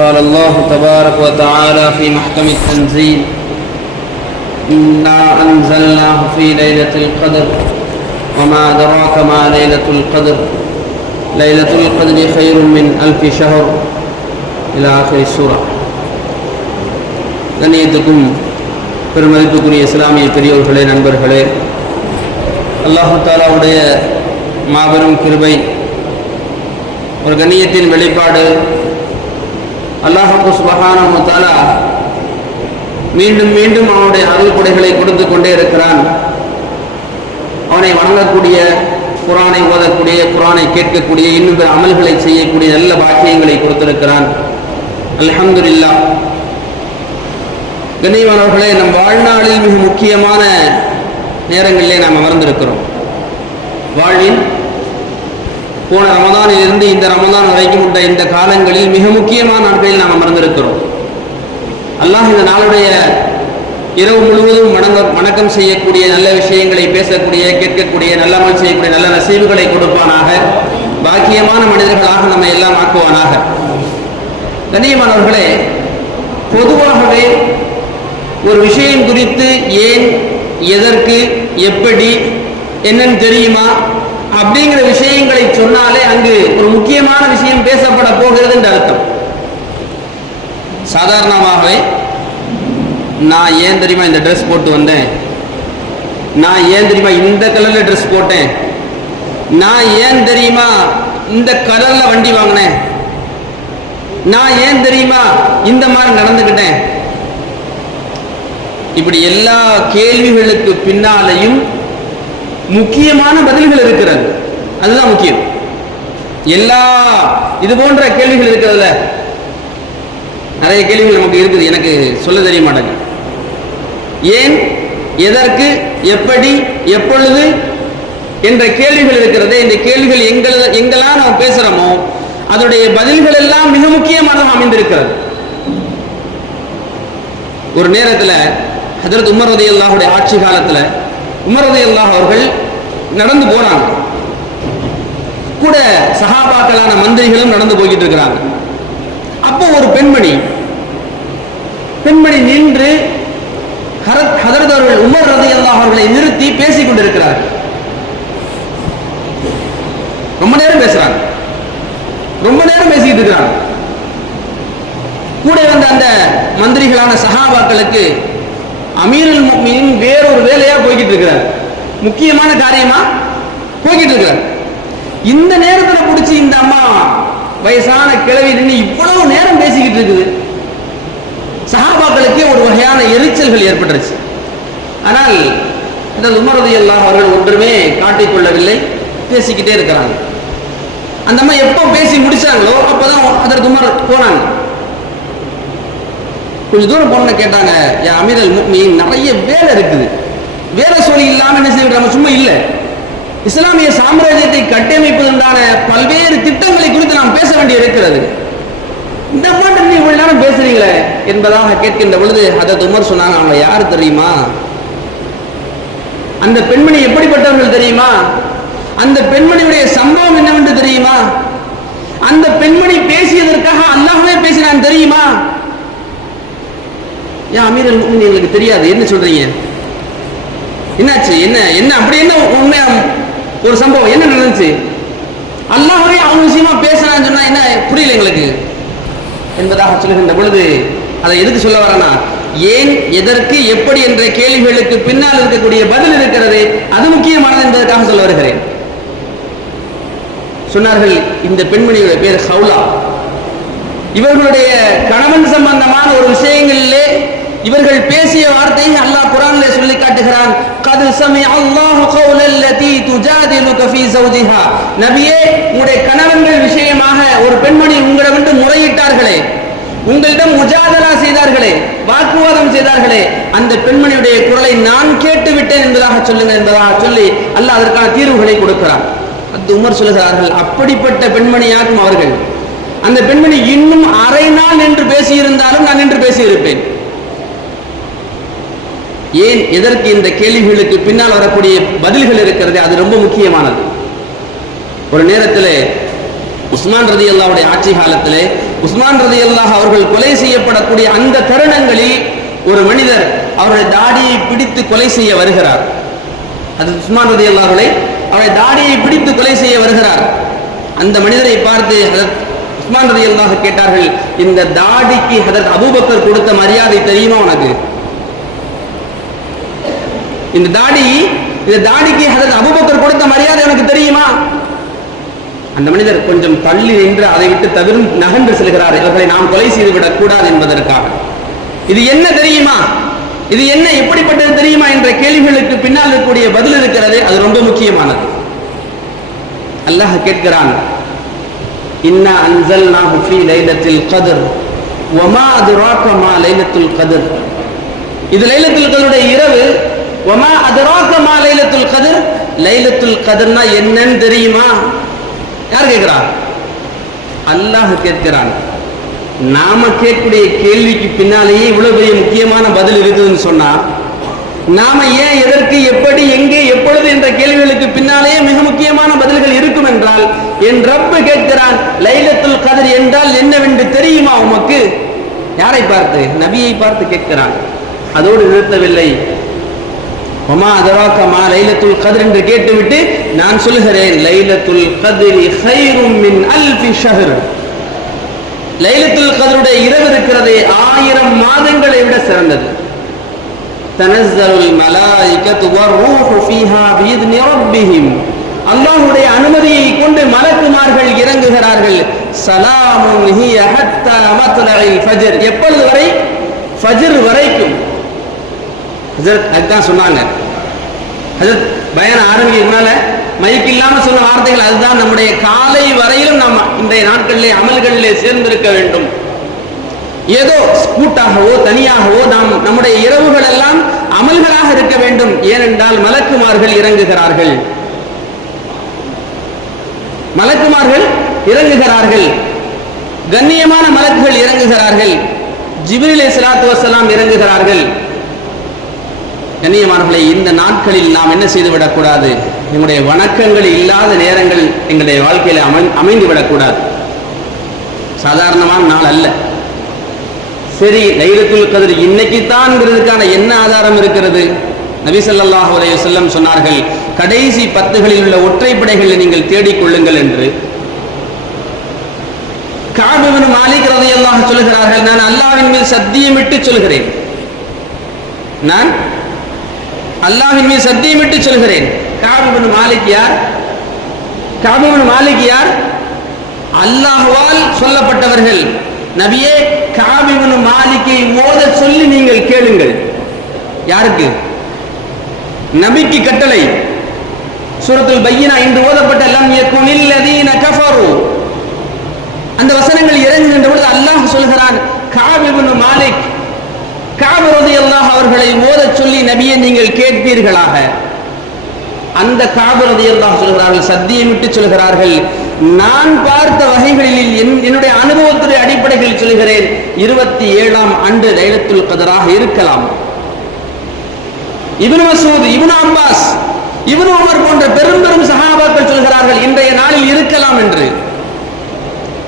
قال الله تبارك وتعالى في محكم التنزيل إنا أنزلناه في ليلة القدر وما أدراك ما ليلة القدر ليلة القدر خير من ألف شهر إلى آخر السورة. கண்ணியத்துக்கும் பெருமதிப்புக்குரிய இஸ்லாமிய பெரியோர்களே, நண்பர்களே, அல்லாஹ் தஆலாவுடைய மாபெரும் கிருபை, ஒரு கண்ணியத்தின் வெளிப்பாடு. அல்லாஹ் சுப்ஹானஹு வ தஆலா மீண்டும் மீண்டும் அவனுடைய அருள் கொடைகளை கொடுத்து கொண்டே இருக்கிறான். அவனை வணங்கக்கூடிய, குர்ஆனை ஓதக்கூடிய, குர்ஆனை கேட்கக்கூடிய, இன்னும் பிற அமல்களை செய்யக்கூடிய நல்ல பாக்கியங்களை கொடுத்திருக்கிறான். அல்ஹம்துலில்லாஹ். கண்ணியமானவர்களே, நம் வாழ்நாளில் மிக முக்கியமான நேரங்களிலே நாம் அமர்ந்திருக்கிறோம். வாழ்வின் போன ரமதானிலிருந்து இந்த ரமதான் வரைக்கும் உள்ள இந்த காலங்களில் மிக முக்கியமான நாட்களில் நாம் அமர்ந்திருக்கிறோம். அல்லாஹ் இந்த நாளுடைய இரவு முழுவதும் வணக்கம் செய்யக்கூடிய, நல்ல விஷயங்களை பேசக்கூடிய, கேட்கக்கூடிய, நல்லமல் செய்யக்கூடிய நல்ல நசீபுகளை கொடுப்பானாக. பாக்கியமான மனிதர்களாக நம்ம எல்லாம் ஆக்குவானாக. கண்ணியமானவர்களே, பொதுவாகவே ஒரு விஷயம் குறித்து ஏன், எதற்கு, எப்படி, என்னன்னு தெரியுமா அப்படிங்கிற விஷயங்களை சொன்னாலே அங்கு ஒரு முக்கியமான விஷயம் பேசப்பட போகிறது என்று அர்த்தம். சாதாரணமாகவே நான் ஏன் தெரியுமா இந்த ட்ரெஸ் போட்டு வந்தேன், நான் ஏன் தெரியுமா இந்த கலர்ல ட்ரெஸ் போட்டேன், நான் ஏன் தெரியுமா இந்த கலர்ல வண்டி வாங்கினேன், நான் ஏன் தெரியுமா இந்த மாதிரி நடந்துக்கிட்டேன், இப்படி எல்லா கேள்விகளுக்கு பின்னாலையும் முக்கியமான பதில்கள் இருக்கிறது. அதுதான் முக்கியம். எல்லா இது போன்ற கேள்விகள் இருக்கிறதுல நிறைய கேள்விகள் நமக்கு இருக்குது, எனக்கு சொல்ல தெரிய மாட்டேங்குது. ஏன், எதற்கு, எப்படி, எப்பொழுது என்ற கேள்விகள் இருக்கிறதே, இந்த கேள்விகள் எங்கெல்லாம் நாம் பேசுறோமோ அதனுடைய பதில்கள் எல்லாம் மிக முக்கியமானதாக அமைந்திருக்கிறது. ஒரு நேரத்தில் ஹஜ்ரத் உமர் ரலியல்லாஹுடைய ஆட்சி காலத்தில் உமர் ரலியல்லாஹு அவர்கள் நடந்து போறாங்க. கூட சஹாபாக்களான மந்திரிகளும் நடந்து போய்கிட்டு இருக்கிறாங்க. அப்போ ஒரு பெண்மணி நின்று ஹஜ்ரத் அவர்கள் உமர் ரலியல்லாஹு அவர்களை நிறுத்தி பேசிக் கொண்டிருக்கிறார். ரொம்ப நேரம் பேசுறாங்க, ரொம்ப நேரம் பேசிக்கிட்டு இருக்கிறாங்க. கூட வந்த அந்த மந்திரிகளான சஹாபாக்களுக்கு அமீருல் முஃமினீன் வேறொரு வேலையா போய்கிட்டு இருக்கிறார், முக்கியமான காரியமா போய்கிட்டு இருக்கிறார். இந்த நேரத்தில் பிடிச்சி இந்த அம்மா வயசான கிழவி நின்று இவ்வளவு நேரம் பேசிக்கிட்டு இருக்குது. சஹாபாக்களுக்கே ஒரு வகையான எரிச்சல்கள் ஏற்பட்டுருச்சு. ஆனால் இந்த உமர் ரலியல்லாஹு அவர்கள் ஒன்றுமே காட்டிக்கொள்ளவில்லை, பேசிக்கிட்டே இருக்கிறாங்க. அந்த அம்மா எப்போ பேசி முடிச்சாங்களோ அப்பதான் அதற்கு உமர் போனாங்க. கொஞ்சம் தூரம் போன கேட்டாங்க, யா அமீருல் முஃமினீன், நிறைய வேலை இருக்குது, வேலை சொல்லி இல்லாம என்ன செய்யறாங்க, சும்மா இல்ல, இஸ்லாமிய சாம்ராஜ்யத்தை கட்டமைப்பதற்கான பல்வேறு திட்டங்களை குறித்து நாம் பேச வேண்டி இருக்கிறது, இந்த மாதிரி நீ இவ்வளவு நேரம் பேசுறீங்களே என்பதாக கேட்கின்ற பொழுது ஹஜ்ரத் உமர் சொன்னாங்க, அவங்க யாரு தெரியுமா, அந்த பெண்மணி எப்படிப்பட்டவர்கள் தெரியுமா, அந்த பெண்மணியுடைய சம்பவம் என்னவென்று தெரியுமா, அந்த பெண்மணி பேசியதற்காக அல்லாஹ்வே பேசினான் தெரியுமா. ஏன் அமீருல் முஃமினீன், எங்களுக்கு தெரியாது, என்ன சொல்றீங்க, என்னாச்சு, என்ன என்ன அப்படி என்ன உண்மையா ஒரு சம்பவம் என்ன நடந்துச்சு, அல்லாஹ்வே அவங்க விஷயமா பேசுறான்னு சொன்னா என்ன புரியல எங்களுக்கு என்பதாக சொல்லுகின்ற பொழுது அதை எதுக்கு சொல்ல வரேன்னா, ஏன், எதற்கு, எப்படி என்ற கேள்விகளுக்கு பின்னால் இருக்கக்கூடிய பதில் இருக்கிறது, அது முக்கியமானது என்பதற்காக சொல்ல வருகிறேன். சொன்னார்கள், இந்த பெண்மணியுடைய பேர் ஹவுலா. இவர்களுடைய கணவன் சம்பந்தமான ஒரு விஷயங்களிலே இவர்கள் பேசிய வார்த்தையை அல்லாஹ் குர்ஆனிலே சொல்லி காட்டுகிறான். قد سمع الله قول التي تجادلك في زوجها. நபியே, உங்களுடைய கணவன்கள் விஷயமாக ஒரு பெண்மணி உங்களிடம் முறையிட்டார்களே, உங்களிடம் முஜாதலா செய்தார்களே, வாக்குவாதம் செய்தார்களே, அந்த பெண்மணியுடைய குரலை நான் கேட்டு விட்டேன் என்பதாக சொல்லுங்க என்பதாக சொல்லி அல்லாஹ் அதற்கான தீர்வுகளை கொடுக்கிறார். அது உமர் சொல்லுகிறார்கள், அப்படிப்பட்ட பெண்மணியாகும் அவர்கள். அந்த பெண்மணி இன்னும் அரை நாள் நின்று பேசியிருந்தாலும் நான் நின்று பேசியிருப்பேன். ஏன், எதற்கு இந்த கேள்விகளுக்கு பின்னால் வரக்கூடிய பதில்கள் இருக்கிறது, அது ரொம்ப முக்கியமானது. ஒரு நேரத்தில் உஸ்மான் ரலியல்லாஹுடைய ஆட்சி காலத்திலே உஸ்மான் ரலியல்லாஹு அவர்கள் கொலை செய்யப்படக்கூடிய அந்த தருணங்களில் ஒரு மனிதர் அவருடைய தாடியை பிடித்து கொலை செய்ய வருகிறார். அது உஸ்மான் ரலியல்லாஹு அவருடைய தாடியை பிடித்து கொலை செய்ய வருகிறார். அந்த மனிதரை பார்த்து ஹஜரத் உஸ்மான் ரலியல்லாஹு கேட்டார்கள், இந்த தாடிக்கு ஹஜரத் அபூபக்கர் கொடுத்த மரியாதை தெரியுமா உனக்கு? இந்த தாடிக்கு ஹஜரத் அபூபக்கர் கொடுத்த மரியாதை உனக்கு தெரியுமா? அந்த மனிதர் கொஞ்சம் தள்ளி நின்று அதை விட்டு தவிர்த்து நகன்று செல்கிறார், இவர்களை நாம் கொலை செய்துவிடக் கூடாது என்பதற்காக. இது என்ன தெரியுமா, இது என்ன எப்படிப்பட்டது தெரியுமா என்ற கேள்விகளுக்கு பின்னால் இருக்கக்கூடிய பதில் இருக்கிறது, அது ரொம்ப முக்கியமானது. அல்லாஹ் கேட்கிறான், இன்னா அன்ஸல்நாஹு ஃபீ லைலத்தில் கத்ர் வமா அத்ராக மா லைலத்துல் கத்ர். இது லைலத்துல் கத்ருடைய இரவு. வமா அத்ராக மா லைலத்துல் கத்ர், லைலத்துல் கத்ர்னா என்னன்னு தெரியுமா? யார் கேட்கிறா? அல்லாஹ் கேட்கிறான். நாம கேட்கக்கூடிய கேள்விக்கு பின்னாலேயே இவ்வளவு பெரிய முக்கியமான பதில் இருக்குதுன்னு சொன்னா, நாம ஏன், எதற்கு, எப்படி, எங்கே, எப்பொழுது என்ற கேள்விகளுக்கு பின்னாலேயே மிக முக்கியமான பதில்கள் இருக்கும் என்றால், என் ரப்பு கேட்கிறான், லைலத்துல் கத்ர் என்றால் என்னவென்று தெரியுமா உமக்கு? யாரை பார்த்து? நபியை பார்த்து கேட்கிறான். அதோடு நிறுத்தவில்லை. வமா அதராக மா லைலத்துல் கத்ர் என்று கேட்டுவிட்டு நான் சொல்கிறேன், லைலத்துல் கத்ரி கைரும் மின் அல்ஃபி ஷஹர். லைலத்துல் கத்ருடைய இரவு இருக்கிறதே 1000 மாதங்களை விட சிறந்தது. தனஸ்ஸலுல் மலாயிகத்து வர்ரூஹு ஃபீஹா பிஇذن ரப்பிஹிம். அல்லாஹ்வுடைய அனுமதியை கொண்டு மலக்குமார்கள் இறங்குகிறார்கள். ஸலாமுன் ஹிய ஹத்தா மத்லஇல் ஃபஜ்ர். எப்பொழுது வரை? ஃபஜ்ர் வரைக்கும். ஹஜ்ரத் அதுதான் சொன்னாங்க. ஹஜ்ரத் பயான் ஆரம்பிக்கிறதுனால மைக் இல்லாம சொன்ன வார்த்தைகள் அதுதான். நம்முடைய காலை வரையிலும் நாம் இன்றைய நாட்களிலே அமல்களிலே சேர்ந்திருக்க வேண்டும். ஏதோ கூட்டாகவோ தனியாகவோ நாம் நம்முடைய இரவுகள் எல்லாம் அமல்களாக இருக்க வேண்டும். ஏனென்றால் மலக்குமார்கள் இறங்குகிறார்கள். மலக்குமார்கள் இறங்குகிறார்கள். கண்ணியமான மலக்குகள் இறங்குகிறார்கள். ஜிப்ரீல் அலைஹிஸ்ஸலாத்து வஸ்ஸலாம் இறங்குகிறார்கள். கண்ணியமானவர்களே, இந்த நாட்களில் நாம் என்ன செய்துவிடக்கூடாது? நம்முடைய வணக்கங்கள் இல்லாத நேரங்கள் எங்களுடைய வாழ்க்கையில் அமைந்து விடக்கூடாது. சாதாரணமான நாள் அல்ல. சரி, லைலத்துல் கத்ர் இன்னைக்கு தான்ங்கிறதுக்கான என்ன ஆதாரம் இருக்கிறது? நபி ஸல்லல்லாஹு அலைஹி வஸல்லம் சொன்னார்கள், கடைசி 10களில் உள்ள ஒற்றைப்படைகளை நீங்கள் தேடிக்கொள்ளுங்கள் என்று. கஅப் இப்னு மாலிக் ரலியல்லாஹு சொல்கிறார்கள், நான் அல்லாஹ்வின் மீது சத்தியமிட்டு சொல்கிறேன், நான் அல்லாஹ்வின் மீது சத்தியமிட்டு சொல்கிறேன். கஅப் இப்னு மாலிக் யார்? கஅப் இப்னு மாலிக் யார்? அல்லாஹ்வால் சொல்லப்பட்டவர்கள். நபியே, கஅப் இப்னு மாலிக்கை ஓத சொல்லி நீங்கள் கேளுங்கள். யாருக்கு? நபிக்கு கட்டளை. சூரத்துல் பையினா இன்று ஓதப்பட்ட லம் யகுனில் லதீன கஃபரு அந்த வசனங்கள் இறங்குகின்ற பொழுது அல்லாஹ் சொல்கிறான், கஅப் இப்னு மாலிக், கஅப் ரலியல்லாஹு அவர்களை ஓத சொல்லி நபியே நீங்கள் கேட்பீர்களாக. அந்த கஅப் ரலியல்லாஹு சொல்கிறார்கள், சத்தியமிட்டு சொல்கிறார்கள், நான் பார்த்த வகைகளில் என்னுடைய அனுபவத்துடைய அடிப்படையில் சொல்கிறேன், 27ஆம் ஆண்டு லைலத்துல் கத்ராக இருக்கலாம். இப்னு மஸ்ஊத், இப்னு அப்பாஸ், இப்னு உமர் போன்ற பெரும் பெரும் சஹாபாக்கள் சொல்கிறார்கள் இன்றைய நாளில் இருக்கலாம் என்று.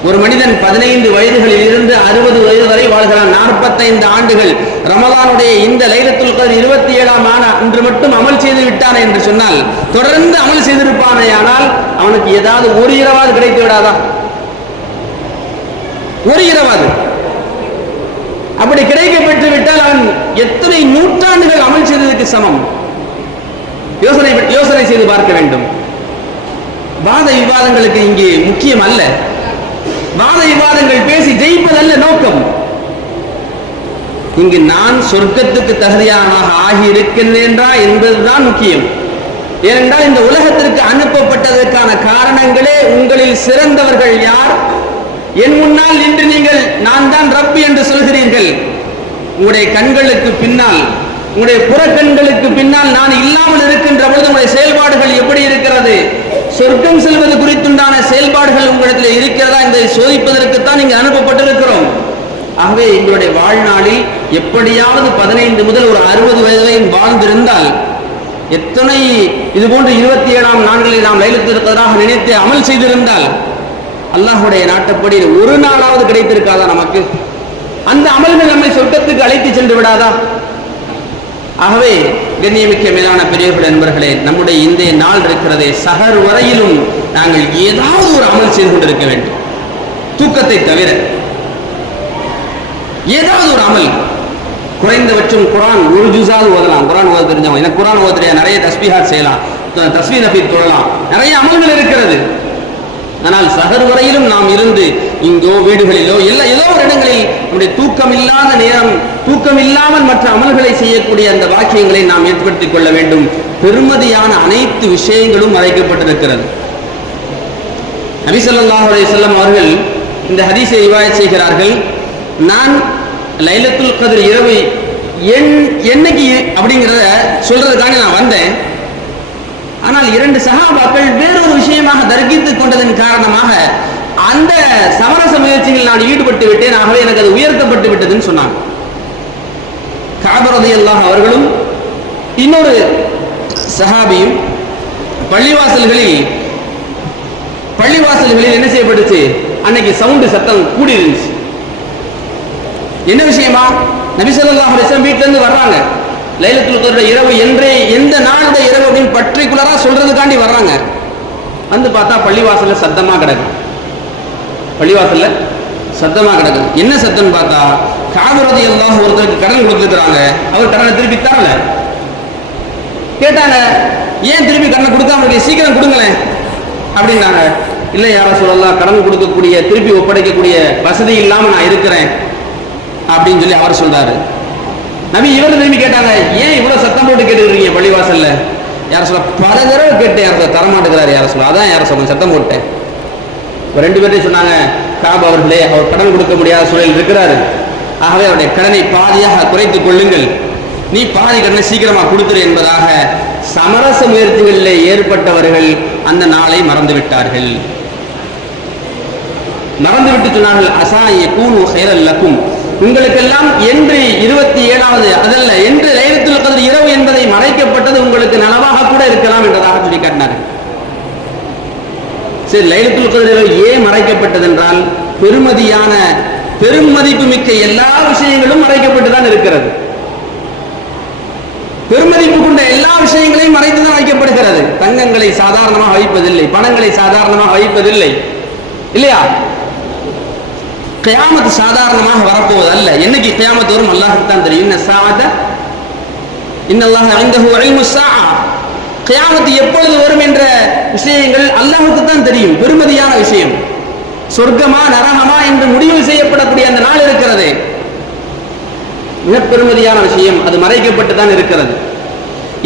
ஒரு மனிதன் 15 வயதுகளில் இருந்து 60 வயது வரை வாழ்கிறான். 45 ஆண்டுகள் ரமலானுடைய இந்த லைலத்துல் கத்ர் 27ஆம் ஆண்டு அன்று மட்டும் அமல் செய்து விட்டானே என்று சொன்னால், தொடர்ந்து அமல் செய்திருப்பானே ஆனால் அவனுக்கு ஏதாவது ஒரு இரவாது கிடைத்து விடாதா? ஒரு இரவாது அப்படி கிடைக்க பெற்று விட்டால் அவன் எத்தனை நூற்றாண்டுகள் அமல் செய்ததற்கு சமம். யோசனை செய்து பார்க்க வேண்டும். வாத விவாதங்களுக்கு இங்கே முக்கியம் அல்ல. வாத விவாதங்கள் பேசி ஜெயிப்பதல்ல நோக்கம். இங்கு நான் சொர்க்கத்துக்கு தகுதியானதாக ஆகி இருக்கின்றேன்றா என்பதுதான் முக்கியம். ஏனென்றால் இந்த உலகத்திற்கு அனுப்பப்பட்டதற்கான காரணங்களே உங்களில் சிறந்தவர்கள் யார்? என் முன்னால் நின்று நீங்கள் நான் தான் ரப்பு என்று சொல்கிறீர்கள். உங்களுடைய கண்களுக்கு பின்னால், உங்களுடைய புறக்கண்களுக்கு பின்னால் நான் இல்லாமல் இருக்கின்ற பொழுது உங்களுடைய செயல்பாடுகள் எப்படி இருக்கிறது? சொர்க்கம் செல்வது குறித்துண்டான செயல்பாடுகள் உங்களிடத்தில் இருக்கிறதா என்பதை சோதிப்பதற்குத்தான் இங்கு அனுப்பப்பட்டிருக்கிறோம். ஆகவே எங்களுடைய வாழ்நாளில் எப்படியாவது 15 முதல் ஒரு 60 வயது வரை வாழ்ந்திருந்தால், எத்தனை இதுபோன்று 27ஆம் நாட்களில் நாம் லைலத்துல் கத்ராக நினைத்து அமல் செய்திருந்தால், அல்லாஹ்வுடைய நாட்டப்படி ஒரு நாளாவது கிடைத்திருக்காதா நமக்கு? அந்த அமல்கள் நம்மை சொர்க்கத்துக்கு அழைத்து சென்று விடாதா? ஆகவே கண்ணியமிக்க மேலான பெரியவர்கள் என்பர்களே, நம்முடைய இந்த நாள் இருக்கிறதே, சஹர் வரையிலும் நாங்கள் ஏதாவது ஒரு அமல் செய்து கொண்டிருக்க வேண்டும். தூக்கத்தை தவிர ஏதாவது ஒரு அமல், குறைந்தபட்சம் குரான் ஒரு ஜுஸாவது ஓதலாம். குரான் ஓத தெரிஞ்சவங்க, எனக்கு குரான் ஓத தெரியாது, நிறைய தஸ்பீஹாத் செய்யலாம், தஸ்பீஹ் நஃபீல் தொழலாம், நிறைய அமல்கள் இருக்கிறது. ஆனால் சஹர் வரையிலும் நாம் இருந்து இங்கோ வீடுகளிலோ ஏதோ ஒரு இடங்களில் நம்முடைய தூக்கம் இல்லாத நேரம், தூக்கம் இல்லாமல் மற்ற அமல்களை செய்யக்கூடிய அந்த வாக்கியங்களை நாம் ஏற்படுத்திக் கொள்ள வேண்டும். பெருமதியான அனைத்து விஷயங்களும் மறைக்கப்பட்டிருக்கிறது. நபி ஸல்லல்லாஹு அலைஹி வஸல்லம் அவர்கள் இந்த ஹதீஸை ரிவாயத் செய்கிறார்கள். நான் லைலத்துல் கத்ர் இரவு என்னைக்கு அப்படிங்கிறத சொல்றதுக்காக நான் வந்தேன். ஆனால் 2 சஹாபாக்கள் வேறொரு விஷயமாக தர்கித்துக் கொண்டதன் காரணமாக அந்த சமரச முயற்சியில் நான் ஈடுபட்டு விட்டேன், ஆகவே எனக்கு அது உயர்த்தப்பட்டு விட்டதுன்னு சொன்னாங்க. கஅப் ரலியல்லாஹு அவர்களும் இன்னொரு சஹாபியும் பள்ளிவாசல்களில் என்ன செய்யப்பட்டுச்சு, அன்னைக்கு சவுண்டு சத்தம் கூடி இருந்துச்சு. என்ன விஷயமா? நபி ஸல்லல்லாஹு அலைஹி வஸல்லம் வீட்ல இருந்து வர்றாங்க. லைலத்துல் கத்ர் இரவு என்றே எந்த நாளுடைய இரவு அப்படின்னு பர்டிகுலரா சொல்றதுக்காண்டி வர்றாங்க. வந்து பார்த்தா பள்ளிவாசல்ல சத்தமா கிடக்கு. பள்ளிவாசல்ல சத்தமா கிடக்கு. என்ன சத்தம் பார்த்தா, கஅப் ரலியல்லாஹு ஒருத்தருக்கு கடன் கொடுத்துருக்காங்க, அவர் கடனை திருப்பி தரல. கேட்டாங்க, ஏன் திருப்பி கடனை கொடுக்காம இருக்கீங்க, சீக்கிரம் கொடுங்களேன் அப்படின்னாங்க. இல்லை யா ரசூலல்லாஹ், கடன் கொடுக்கக்கூடிய திருப்பி ஒப்படைக்கக்கூடிய வசதி இல்லாம நான் இருக்கிறேன் அப்படின்னு சொல்லி அவர் சொல்றாரு. நபி இவர் திரும்பி கேட்டாங்க, ஏன் இவ்வளவு சத்தம் போட்டு கேட்டுக்கிறீங்க பள்ளிவாசல்ல? யார சொல்ல, பல தடவை கேட்டேன், யார தரமாட்டுக்கிறாரு, யார சொல்ல, அதான் யார சொல்ல சத்தம் போட்டேன். 2 பேர்த்தையும் சொன்னாங்க, கஅப் அவர்களே, அவர் கடன் கொடுக்க முடியாத சூழல் இருக்கிறாரு, ஆகவே அவருடைய கடனை பாதியாக குறைத்துக் கொள்ளுங்கள், நீ பாதி கடனை சீக்கிரமா கொடுத்துரு என்பதாக சமரச முயற்சிகளிலே ஏற்பட்டவர்கள் அந்த நாளை மறந்துவிட்டார்கள். மறந்துவிட்டு சொன்னார்கள், அஸா யகூனு கைரல் லக்கும், உங்களுக்கெல்லாம் என்று 27வது அதல்ல என்று லைலத்துல் கத்ர் இரவு என்பதை மறைக்கப்பட்டது உங்களுக்கு நனவாக கூட இருக்கலாம் என்றதாக சொல்லி காட்டினார்கள். சரி, லைலத்துல் கத்ர் இரவு ஏன் மறைக்கப்பட்டது என்றால், பெருமதியான பெருமதிப்பு மிக்க எல்லா விஷயங்களும் மறைக்கப்பட்டுதான் இருக்கிறது. பெருமதிப்பு கொண்ட எல்லா விஷயங்களையும் மறைத்துதான் வைக்கப்படுகிறது. தங்கங்களை சாதாரணமாக வைப்பதில்லை, பணங்களை சாதாரணமாக வைப்பதில்லை, இல்லையா? கியாமத் சாதாரணமாக வரப்போவது அல்ல. என்னைக்கு கியாமத் வரும் அல்லாஹ்வுக்கு தான் தெரியும். இன்னல்லாஹ இன்தஹு இல்முஸ் ஸாஅ, கியாமத் எப்பொழுது வரும் என்ற விஷயங்கள் அல்லாஹ்வுக்கு தான் தெரியும். பெருமதியான விஷயம், சொர்க்கமா நரகமா என்று முடிவு செய்யப்படக்கூடிய அந்த நாள் இருக்கிறது, மிக பெருமதியான விஷயம். அது மறைக்கப்பட்டு தான் இருக்கிறது.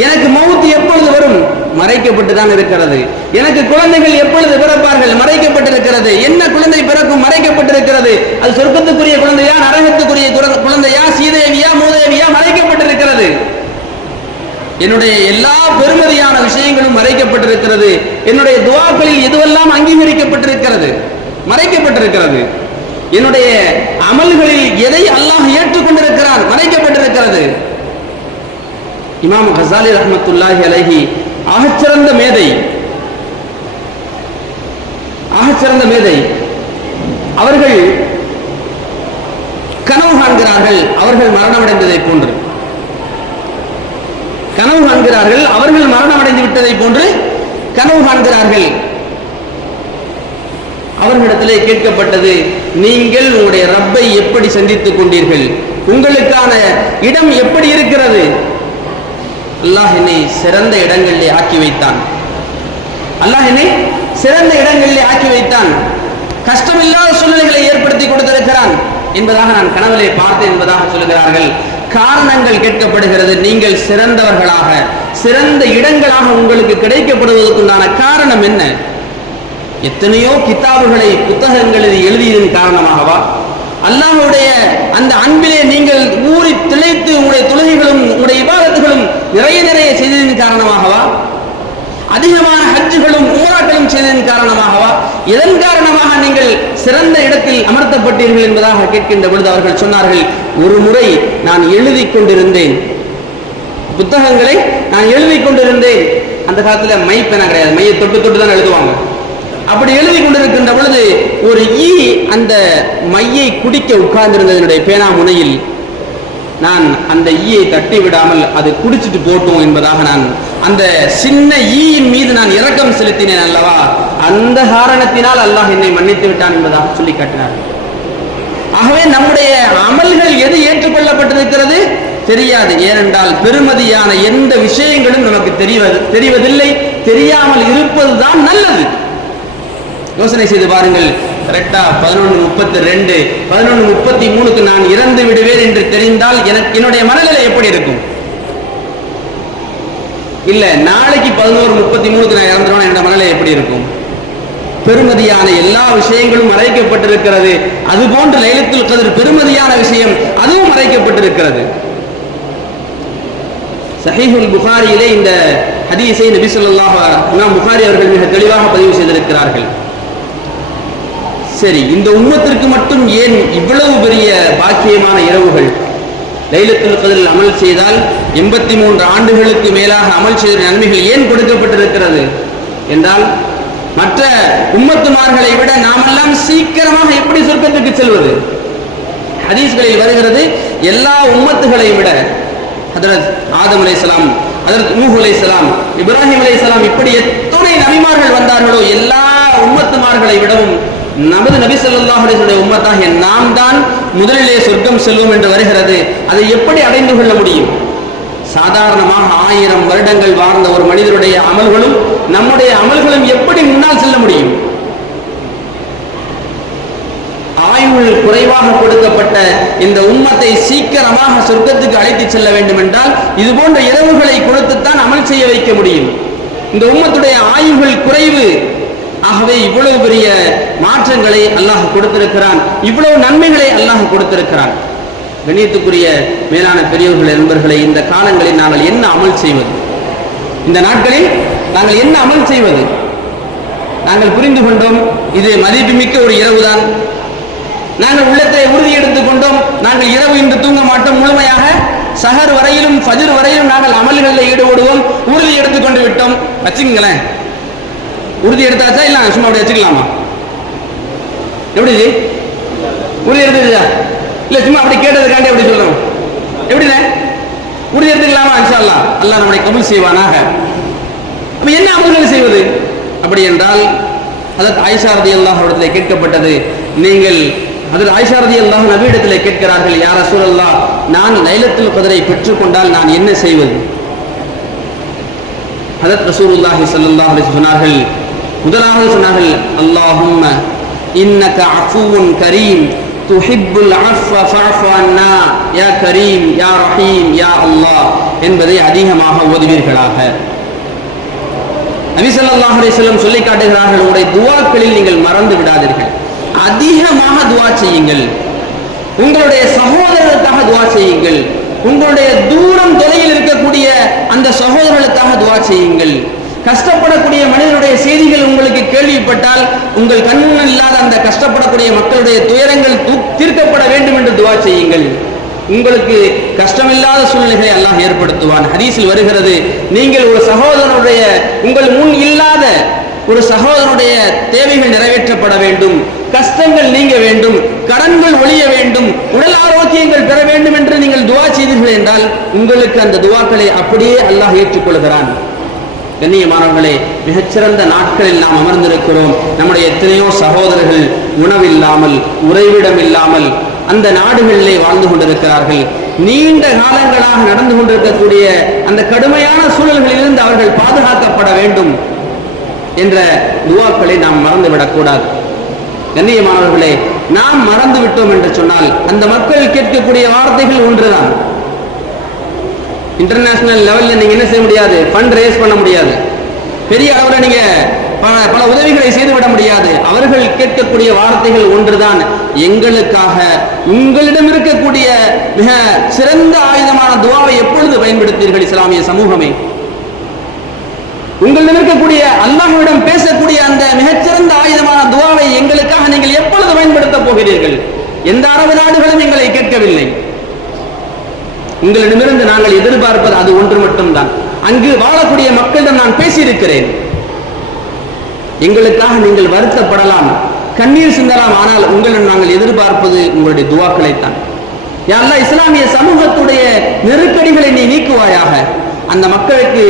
எனக்கு மௌத் எப்பொழுது வரும், மறைக்கப்பட்டு தான் இருக்கிறது. எனக்கு குழந்தைகள் எப்பொழுது பிறப்பார்கள், மறைக்கப்பட்டிருக்கிறது. என்ன குழந்தை பிறக்கும், மறைக்கப்பட்டிருக்கிறது. அது சொர்க்கத்துக்குரிய குழந்தையா, நரகத்துக்குரிய குழந்தையா, சீதேவியா, மூதேவியா, மறைக்கப்பட்டிருக்கிறது. என்னுடைய எல்லா பெருமதியான விஷயங்களும் மறைக்கப்பட்டிருக்கிறது. என்னுடைய துஆக்களில் எதுவெல்லாம் அங்கீகரிக்கப்பட்டிருக்கிறது, மறைக்கப்பட்டிருக்கிறது. என்னுடைய அமல்களில் எதை அல்லாஹ் ஏற்றுக்கொண்டிருக்கிறான், மறைக்கப்பட்டிருக்கிறது. இமாம் கஸாலி ரஹ்மத்துல்லாஹி அலைஹி ஆகச்சிறந்த மேதை, அவர்கள் கனவு காண்கிறார்கள், அவர்கள் மரணமடைந்ததை போன்று. கனவு காண்கிறார்கள், அவர்கள் மரணமடைந்து விட்டதை போன்று கனவு காண்கிறார்கள். அவர்களிடத்திலே கேட்கப்பட்டது, நீங்கள் உங்களுடைய ரப்பை எப்படி சந்தித்துக் கொண்டீர்கள், உங்களுக்கான இடம் எப்படி இருக்கிறது? அல்லாஹ் என்னை சிறந்த இடங்களிலே ஆக்கி வைத்தான், அல்லாஹ் என்னை சிறந்த இடங்களிலே ஆக்கி வைத்தான், கஷ்டமில்லாத சூழ்நிலைகளை ஏற்படுத்தி கொடுத்திருக்கிறான் என்பதாக நான் கனவிலே பார்த்தேன் என்பதாக சொல்கிறார்கள். காரணங்கள் கேட்கப்படுகிறது. நீங்கள் சிறந்தவர்களாக, சிறந்த இடங்களாக உங்களுக்கு கிடைக்கப்படுவதற்குண்டான காரணம் என்ன? எத்தனையோ கிதாபுகளை, புத்தகங்களை எழுதியதன் காரணமாகவா? அல்லாஹ்வுடைய அந்த அன்பிலே நீங்கள் ஊறி திளைத்து உங்களுடைய தொழுகைகளும் உங்களுடைய இபாதத்துகளும் நிறைய செய்ததன் காரணமாகவா? அதிகமான ஹஜ்ஜுகளும் உம்ராக்களும் செய்ததன் காரணமாகவா? இதன் காரணமாக நீங்கள் சிறந்த இடத்தில் அமர்த்தப்பட்டீர்கள் என்பதாக கேட்கின்ற பொழுது அவர்கள் சொன்னார்கள், ஒரு முறை நான் எழுதி கொண்டிருந்தேன், புத்தகங்களை நான் எழுதி கொண்டிருந்தேன். அந்த காலத்துல மை பேனா கிடையாது, மையை தொட்டு தான் எழுதுவாங்க. அப்படி எழுதி கொண்டிருக்கின்ற பொழுது ஒரு ஈ அந்த மையை குடிக்க உட்கார்ந்திருந்ததனுடைய பேனா முனையில் நான் அந்த ஈயை தட்டி விடாமல் அது குடிச்சிட்டு போட்டோம் என்பதாக நான் அந்த சின்ன ஈயின் மீது நான் இரக்கம் செலுத்தினேன் அல்லவா, அந்த காரணத்தினால் அல்லாஹ் என்னை மன்னித்து விட்டான் என்பதாக சொல்லி காட்டினார். ஆகவே நம்முடைய அமல்கள் எது ஏற்றுக்கொள்ளப்பட்டிருக்கிறது தெரியாது. ஏனென்றால் பெருமதியான எந்த விஷயங்களும் நமக்கு தெரிவதில்லை. தெரியாமல் இருப்பதுதான் நல்லது. யோசனை செய்து பாருங்கள். கரெக்டா 11:32 11:33 நான் இறந்து விடுவேன் என்று தெரிந்தால் என்னுடைய மனநிலை எப்படி இருக்கும்? இல்ல நாளைக்கு 11:33 நான் இறந்துடுவேன் என்ற மனநிலை எப்படி இருக்கும்? பெருமதியான எல்லா விஷயங்களும் மறைக்கப்பட்டிருக்கிறது. அதுபோன்று லைலத்துல் கத்ர் பெருமதியான விஷயம், அதுவும் மறைக்கப்பட்டிருக்கிறது. சஹீஹுல் புகாரியிலே இந்த ஹதீஸை நபி ஸல்லல்லாஹு அலைஹி வஸல்லம் புகாரி அவர்கள் மிக தெளிவாக பதிவு செய்திருக்கிறார்கள். சரி, இந்த உம்மத்திற்கு மட்டும் ஏன் இவ்வளவு பெரிய பாக்கியமான இரவுகள்? லைலத்துல் கத்ரில் அமல் செய்தால் 83 ஆண்டுகளுக்கு மேலாக அமல் செய்த நன்மைகள் ஏன் கொடுக்கப்பட்டிருக்கிறது என்றால், மற்ற உம்மத்துமார்களை விட நாமெல்லாம் சீக்கிரமாக எப்படி சொர்க்கத்துக்கு செல்வது? ஹதீஸ்களில் வருகிறது, எல்லா உம்மத்துகளை விட ஹஜ்ரத் ஆதம் அலைஹிஸ்ஸலாம், ஹஜ்ரத் நூஹ் அலைஹிஸ்ஸலாம், இப்ராஹிம் அலைஹிஸ்ஸலாம், இப்படி எத்தனை நபிமார்கள் வந்தார்களோ எல்லா உம்மத்துமார்களை விடவும் நமது நபி ஸல்லல்லாஹு அலைஹி வஸல்லம் உம்மத்தாகிய நாம் தான் முதலிலே சொர்க்கம் செல்வோம் என்று வருகிறது. அதை எப்படி அடைந்து கொள்ள முடியும்? சாதாரணமாக 1000 வருடங்கள் வாழ்ந்த ஒரு மனிதருடைய அமல்களும் நம்முடைய அமல்களும் எப்படி முன்னால் செல்ல முடியும்? ஆயுள் குறைவாக கொடுக்கப்பட்ட இந்த உம்மத்தை சீக்கிரமாக சொர்க்கத்துக்கு அழைத்து செல்ல வேண்டும் என்றால் இது போன்ற இரவுகளை கொடுத்துத்தான் அமல் செய்ய வைக்க முடியும். இந்த உம்மத்துடைய ஆயுள்கள் குறைவு. ஆகவே இவ்வளவு பெரிய மாற்றங்களை அல்லாஹ் கொடுத்திருக்கிறான், இவ்வளவு நன்மைகளை அல்லாஹ் கொடுத்திருக்கிறான். கண்ணியத்துக்குரிய மேலான பெரியவர்கள் நண்பர்களை, இந்த காலங்களில் நாங்கள் என்ன அமல் செய்வது? இந்த நாட்களில் நாங்கள் என்ன அமல் செய்வது? நாங்கள் புரிந்து கொண்டோம், இது மதிப்புமிக்க ஒரு இரவுதான். நாங்கள் உள்ளத்தை உறுதி எடுத்துக் கொண்டோம், நாங்கள் இரவு இன்று தூங்க மாட்டோம், முழுமையாக சஹர் வரையிலும் ஃபஜ்ர் வரையிலும் நாங்கள் அமல்களில் ஈடுபடுவோம், உறுதி எடுத்துக்கொண்டு விட்டோம். வச்சுங்களேன், உறுதி எடுத்தாச்சா இல்ல சும்மா அப்படி வச்சுக்கலாமா? எப்படி உறுதி எடுத்துச்சா? இல்ல சும்மா அப்படி கேட்டதுக்காண்டி அப்படி சொல்லணும். எப்படிண்ணே உறுதி எடுத்துக்கலாமா? இன்ஷா அல்லாஹ் அல்லாஹ் நம்மை கபூல் செய்வானாக. அப்ப என்ன அமல்கள் செய்வது? அப்படி என்றால் ஹஜ்ரத் ஆயிஷா ரலியல்லாஹு அன்ஹா இடத்திலே கேட்கப்பட்டது. நீங்கள் ஹஜ்ரத் ஆயிஷா ரலியல்லாஹு அன்ஹா நபியிடத்திலே கேட்கிறார்கள், யா ரசூலல்லாஹ், நான் லைலத்துல் கத்ரை பெற்றுக்கொண்டால் நான் என்ன செய்வது? ஹஜ்ரத் ரசூலுல்லாஹி ஸல்லல்லாஹு அலைஹி வஸல்லம் சொன்னார்கள், முதலாவது சொன்னார்கள், அல்லாஹும்ம இன்னக அஃபுவுன் கரீம் துஹிப்புல் அஃவ ஃபஅஃபு அன்னா யா கரீம் யா ரஹீம் யா அல்லாஹ் என்பதை அதிகமாக ஓதுவீர்களாக. நபி ஸல்லல்லாஹு அலைஹி வஸல்லம் சொல்லி காட்டுகிறார்கள், உங்களுடைய துஆக்களில் நீங்கள் மறந்து விடாதீர்கள், அதிகமாக துஆ செய்யுங்கள். உங்களுடைய சகோதரர்களுக்காக துஆ செய்யுங்கள். உங்களுடைய தூரம் தொலைவில் இருக்கக்கூடிய அந்த சகோதரர்களுக்காக துஆ செய்யுங்கள். கஷ்டப்படக்கூடிய மனிதனுடைய செய்திகள் உங்களுக்கு கேள்விப்பட்டால் உங்கள் கண்ணில் இல்லாத அந்த கஷ்டப்படக்கூடிய மக்களுடைய துயரங்கள் தீர்க்கப்பட வேண்டும் என்று துஆ செய்யுங்கள். உங்களுக்கு கஷ்டமில்லாத சூழ்நிலைகளை அல்லாஹ் ஏற்படுத்துவான். ஹதீஸில் வருகிறது, நீங்கள் ஒரு சகோதரனுடைய உங்கள் முன் இல்லாத ஒரு சகோதரனுடைய தேவைகள் நிறைவேற்றப்பட வேண்டும், கஷ்டங்கள் நீங்க வேண்டும், கடன்கள் ஒழிய வேண்டும், உடல் ஆரோக்கியங்கள் பெற வேண்டும் என்று நீங்கள் துஆ செய்தீர்கள் என்றால் உங்களுக்கு அந்த துஆக்களை அப்படியே அல்லாஹ் ஏற்றுக்கொள்கிறான். கண்ணியமானவர்களே, மிகச்சிறந்த நாட்களில் நாம் அமர்ந்திருக்கிறோம். நம்முடைய எத்தனையோ சகோதரர்கள் உணவில்லாமல் உறைவிடம் இல்லாமல் அந்த நாடுகளிலே வாழ்ந்து கொண்டிருக்கிறார்கள். நீண்ட காலங்களாக நடந்து கொண்டிருக்கக்கூடிய அந்த கடுமையான சூழல்களிலிருந்து அவர்கள் பாதுகாக்கப்பட வேண்டும் என்ற துஆக்களை நாம் மறந்துவிடக் கூடாது. கண்ணியமானவர்களே, நாம் மறந்து விட்டோம் என்று சொன்னால் அந்த மக்கள் கேட்கக்கூடிய வார்த்தைகள் ஒன்றுதான். இன்டர்நேஷனல் லெவலில் நீங்க என்ன செய்ய முடியாது, ஃபண்ட் ரேஸ் பண்ண முடியாது, பெரிய அளவில் நீங்க பல உதவிகளை செய்துவிட முடியாது. அவர்கள் கேட்கக்கூடிய வார்த்தைகள் ஒன்றுதான், எங்களுக்காக உங்களிடம் இருக்கக்கூடிய மிக சிறந்த ஆயுதமான துஆவை எப்பொழுது பயன்படுத்தீர்கள் இஸ்லாமிய சமூகமே? உங்களிடம் இருக்கக்கூடிய அல்லாஹ்விடம் பேசக்கூடிய அந்த மிகச்சிறந்த ஆயுதமான துஆவை எங்களுக்காக நீங்கள் எப்பொழுது பயன்படுத்த போகிறீர்கள்? எந்த அரபு நாடுகளும் எங்களை கேட்கவில்லை. உங்களிடமிருந்து நாங்கள் எதிர்பார்ப்பது அது ஒன்று மட்டும்தான். அங்கு வாழக்கூடிய மக்களிடம் நான் பேசியிருக்கிறேன். எங்களுக்காக நீங்கள் வருத்தப்படலாம், கண்ணீர் சிந்தலாம், ஆனால் உங்களை நாங்கள் எதிர்பார்ப்பது உங்களுடைய துவாக்களைத்தான். யா அல்லாஹ், இஸ்லாமிய சமூகத்துடைய நெருக்கடிகளை நீ நீக்குவாயாக, அந்த மக்களுக்கு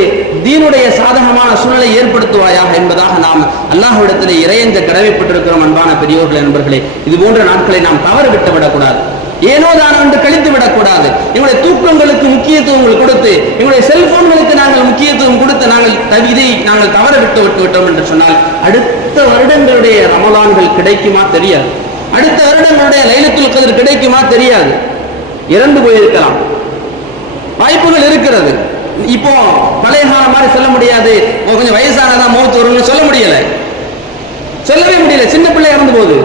தீனுடைய சாதகமான சூழலை ஏற்படுத்துவாயாக என்பதாக நாம் அல்லாஹ்விடத்திலே இறையஞ்ச கடமைப்பட்டிருக்கிறோம். அன்பான பெரியோர்களே, நண்பர்களே, இது போன்ற நாட்களை நாம் தவறு விட்டு விடக்கூடாது, ஏனோ தான் என்று கழித்து விடக்கூடாது. எங்களுடைய தூக்கங்களுக்கு முக்கியத்துவம் கொடுத்து, எங்களுடைய செல்போன்களுக்கு நாங்கள் முக்கியத்துவம் கொடுத்து நாங்கள் தவற விட்டோம் என்று சொன்னால் அடுத்த வருடங்களுடைய ரமலான்கள் கிடைக்குமா தெரியாது, அடுத்த வருடங்களுடைய லைலத்துல் கத்ர் கிடைக்குமா தெரியாது, இறந்து போயிருக்கலாம், வாய்ப்புகள் இருக்கிறது. இப்போ பழைய காலம் மாதிரி சொல்ல முடியாது, கொஞ்சம் வயசானதான் மௌத்து வரும்னு சொல்ல முடியல, சொல்லவே முடியல. சின்ன பிள்ளை இறந்து போகுது,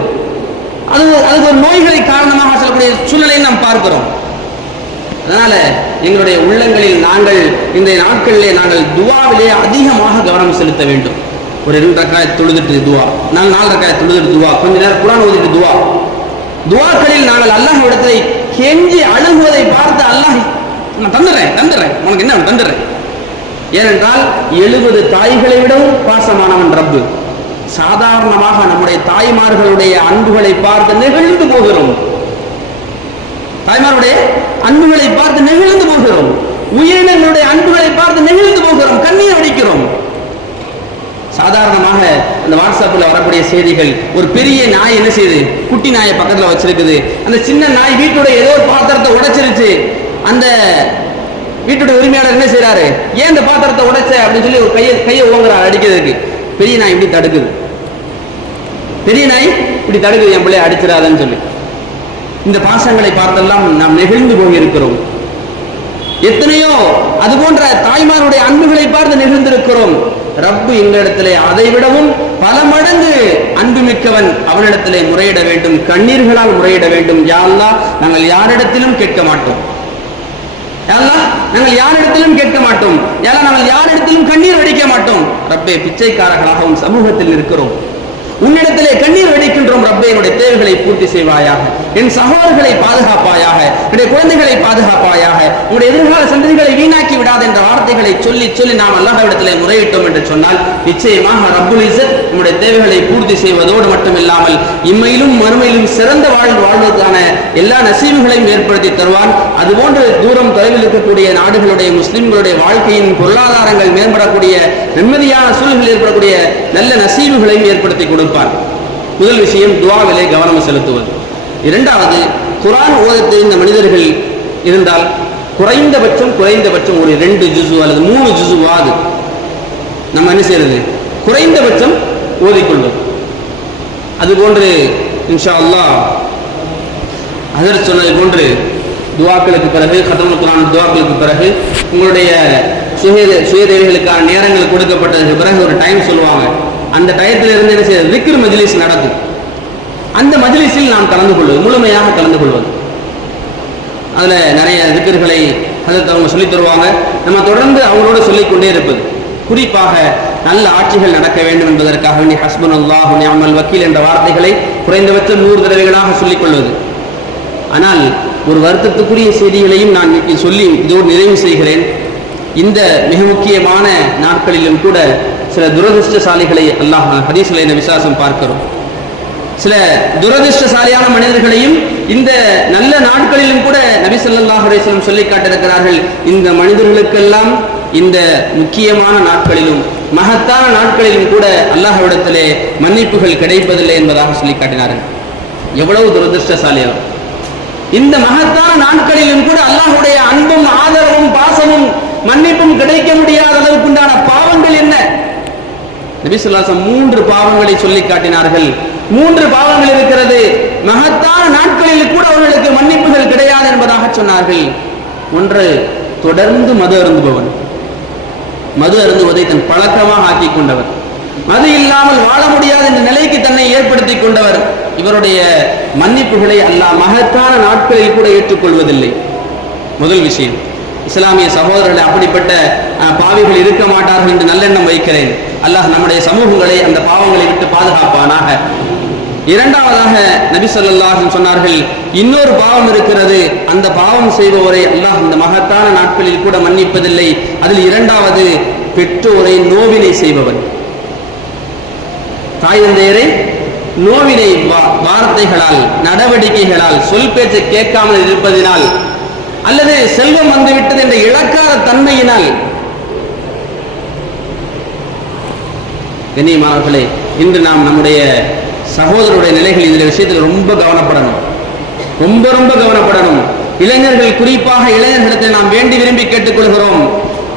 அதுக்கு ஒரு நோய்களை காரணமாக சொல்லக்கூடிய சூழ்நிலையை நாம் பார்க்கிறோம். அதனால எங்களுடைய உள்ளங்களில் நாங்கள் இந்த நாட்களிலே நாங்கள் துவாவிலே அதிகமாக கவனம் செலுத்த வேண்டும். ஒரு 2 ரக்காயத் தொழுதுட்டு துவா, 4 ரக்காயத் தொழுதுட்டு துவா, கொஞ்ச நேரம் குர்ஆன் ஓதிட்டு துவா. துவாக்களில் நாங்கள் அல்லாஹ்விடத்தை கெஞ்சி அழுகுவதை பார்த்து அல்லாஹ் நான் தந்துடுறேன் உனக்கு என்ன தந்துடுறேன். ஏனென்றால் 70 தாய்களை விடவும் பாசமானவன் ரப்பு. சாதாரணமாக நம்முடைய தாய்மார்களுடைய அன்புகளை பார்த்து நெகிழ்ந்து போகிறோம், தாய்மாருடைய அன்புகளை பார்த்து நெகிழ்ந்து போகிறோம், உயிரினங்களுடைய அன்புகளை பார்த்து நெகிழ்ந்து போகிறோம், கண்ணீர் வடிக்கிறோம். சாதாரணமாக அந்த வாட்ஸ்அப்பில் வரக்கூடிய செய்திகள், ஒரு பெரிய நாய் என்ன செய்யுது, குட்டி நாயை பக்கத்தில் வச்சிருக்குது, அந்த சின்ன நாய் வீட்டுடைய ஏதோ ஒரு பாத்திரத்தை உடைச்சிருச்சு, அந்த வீட்டுடைய உரிமையாளர் என்ன செய்யறாரு, ஏன் இந்த பாத்திரத்தை உடைச்ச அப்படின்னு சொல்லி ஒரு கையை ஓங்குறாரு அடிக்கிறதுக்கு. பெரிய நாய் இப்படி தடுக்குது, பெரிய நாய் இப்படி தடுக்குது, என் பிள்ளைய அடிச்சிடாதன்னு சொல்லி. இந்த பாசங்களை பார்த்தெல்லாம் நாம் நெகிழ்ந்து போயிருக்கிறோம். எத்தனையோ அது போன்ற தாய்மாருடைய அன்புகளை பார்த்து நெகிழ்ந்திருக்கிறோம். ரப்பு எங்களிடத்திலே அதை விடவும் பல மடங்கு அன்பு மிக்கவன், அவனிடத்திலே முறையிட வேண்டும், கண்ணீர்களால் முறையிட வேண்டும். யா அல்லாஹ், நாங்கள் யாரிடத்திலும் கேட்க மாட்டோம், யா அல்லாஹ் நாங்கள் யாரிடத்திலும் கேட்க மாட்டோம், நாங்கள் யாரிடத்திலும் கண்ணீர் வடிக்க மாட்டோம். ரப்பே, பிச்சைக்காரர்களாகவும் சமூகத்தில் இருக்கிறோம், உன்னிடத்திலே கண்ணீர் வடிக்கின்றோம். ரப்பே, என்னுடைய தேவைகளை பூர்த்தி செய்வாயாக, என் சகோதரர்களை பாதுகாப்பாயாக, என்னுடைய குழந்தைகளை பாதுகாப்பாயாக, உங்களுடைய எதிர்கால சந்ததிகளை வீணாக்கி விடாது என்ற வார்த்தைகளை சொல்லி சொல்லி நாம் அல்லாஹ்விடத்திலே முறையிட்டோம் என்று சொன்னால் நிச்சயமாக ரப்புல் இஸ்ஸத் நம்முடைய தேவைகளை பூர்த்தி செய்வதோடு மட்டுமில்லாமல் இம்மையிலும் மறுமையிலும் சிறந்த வாழ்வதற்கான எல்லா நசீபுகளையும் ஏற்படுத்தி தருவான். அதுபோன்று தூரம் தொலைவில் இருக்கக்கூடிய நாடுகளுடைய முஸ்லிம்களுடைய வாழ்க்கையின் பொருளாதாரங்கள் மேம்படக்கூடிய, நிம்மதியான சூழல்கள் ஏற்படக்கூடிய நல்ல நசீபுகளையும் ஏற்படுத்தி கொடுப்பான். முதல் விஷயம் துஆவிலே கவனம் செலுத்துவது. இரண்டாவது, குர்ஆன் ஓதத் தெரிந்த மனிதர்கள் இருந்தால் குறைந்தபட்சம் ஒரு 2 ஜுஸு அல்லது 3 ஜுஸுவாது நம்ம என்ன செய்யறது, குறைந்தபட்சம் ஓதிக்கொள்வது. அதுபோன்று இன்ஷா அல்லாஹ் ஹஜ்ரத் சொன்னது போன்று துஆக்களுக்கு பிறகு, கத்முல் குர்ஆன் துஆக்களுக்கு பிறகு உங்களுடைய சுய தேவைகளுக்கான நேரங்கள் கொடுக்கப்பட்டதுக்கு பிறகு ஒரு டைம் சொல்லுவாங்க. அந்த டயத்தில் இருந்து என்ன செய்ய திக்ர் மஜ்லிஸ் நடக்கும். அந்த மஜ்லிஸில் நாம் கலந்து கொள்வது, முழுமையாக கலந்து கொள்வது. அதுல நிறைய திக்ர்களை ஹஜ்ரத் அவங்க சொல்லித் தருவாங்க. நம்ம தொடர்ந்து அவங்களோட சொல்லிக்கொண்டே இருப்பது. குறிப்பாக நல்ல ஆட்சிகள் நடக்க வேண்டும் என்பதற்காக வேண்டி ஹஸ்புனல்லாஹு நிஅமல் வக்கீல் என்ற வார்த்தைகளை குறைந்தபட்சம் 100 தடவைகளாக சொல்லிக் கொள்வது. ஆனால் ஒரு வருத்தத்துக்குரிய செய்திகளையும் நான் சொல்லி இதோடு நிறைவு செய்கிறேன். இந்த மிக முக்கியமான நாட்களிலும் கூட சில துரதிருஷ்டசாலிகளை அல்லாஹ் ஹதீஸ்களை விசுவாசம் பார்க்கிறோம். சில துரதிருஷ்டசாலியான மனிதர்களையும் இந்த நல்ல நாட்களிலும் கூட நபி ஸல்லல்லாஹு அலைஹி வஸல்லம் சொல்லி காட்டியிருக்கிறார்கள். இந்த மனிதர்களுக்கெல்லாம் இந்த முக்கியமான நாட்களிலும் மகத்தான நாட்களிலும் கூட அல்லாஹ்விடத்திலே மன்னிப்புகள் கிடைப்பதில்லை என்பதாக சொல்லி காட்டினார்கள். எவ்வளவு துரதிருஷ்டசாலி அவர்! இந்த மகத்தான நாட்களிலும் கூட அல்லாஹ்வுடைய அன்பும் ஆதரவும் பாசமும் மன்னிப்பும் கிடைக்க முடியாத அளவுக்கு உண்டான பாவங்கள் என்ன? நபி ஸல்லல்லாஹு அலைஹி வஸல்லம் 3 பாவங்களை சொல்லி காட்டினார்கள். 3 பாவங்கள் இருக்கிறது, மகத்தான நாட்களில் கூட அவர்களுக்கு மன்னிப்புகள் கிடையாது என்பதாக சொன்னார்கள். ஒன்று, தொடர்ந்து மது அருந்துபவன், மது அருந்துவதை தன் பழக்கமாக ஆக்கிக் கொண்டவர், மது இல்லாமல் வாழ முடியாது என்ற நிலைக்கு தன்னை ஏற்படுத்தி கொண்டவர். இவருடைய மன்னிப்புகளை அல்லாஹ் மகத்தான நாட்களில் கூட ஏற்றுக்கொள்வதில்லை. முதல் விஷயம். இஸ்லாமிய சகோதரர்கள் அப்படிப்பட்ட பாவிகள் இருக்க மாட்டார்கள் என்று நல்லெண்ணம் வைக்கிறேன். அல்லாஹ் நம்முடைய சமூகங்களை அந்த பாவங்களை விட்டு பாதுகாப்பானாக. இரண்டாவதாக நபி ஸல்லல்லாஹு அலைஹி வஸல்லம் சொன்னார்கள், இன்னொரு பாவம் இருக்கிறது, அந்த பாவம் செய்பவரை அல்லாஹ் இந்த மகத்தான நாட்களில் கூட மன்னிப்பதில்லை. அதில் இரண்டாவது, பெற்றோரை நோவினை செய்பவன். தாய் தந்தையரை நோவினை வார்த்தைகளால், நடவடிக்கைகளால், சொல் பேச்சை கேட்காமல் இருப்பதினால், அல்லது செல்வம் வந்துவிட்டது என்ற இழக்காத தன்மையினால். கண்ணியமானவர்களே, இன்று நாம் நம்முடைய சகோதரருடைய நிலைகள் இந்த விஷயத்தில் ரொம்ப கவனப்படணும், ரொம்ப ரொம்ப கவனப்படணும். இளைஞர்கள், குறிப்பாக இளைஞர்களிடத்தில் நாம் வேண்டி விரும்பி கேட்டுக்கொள்கிறோம்,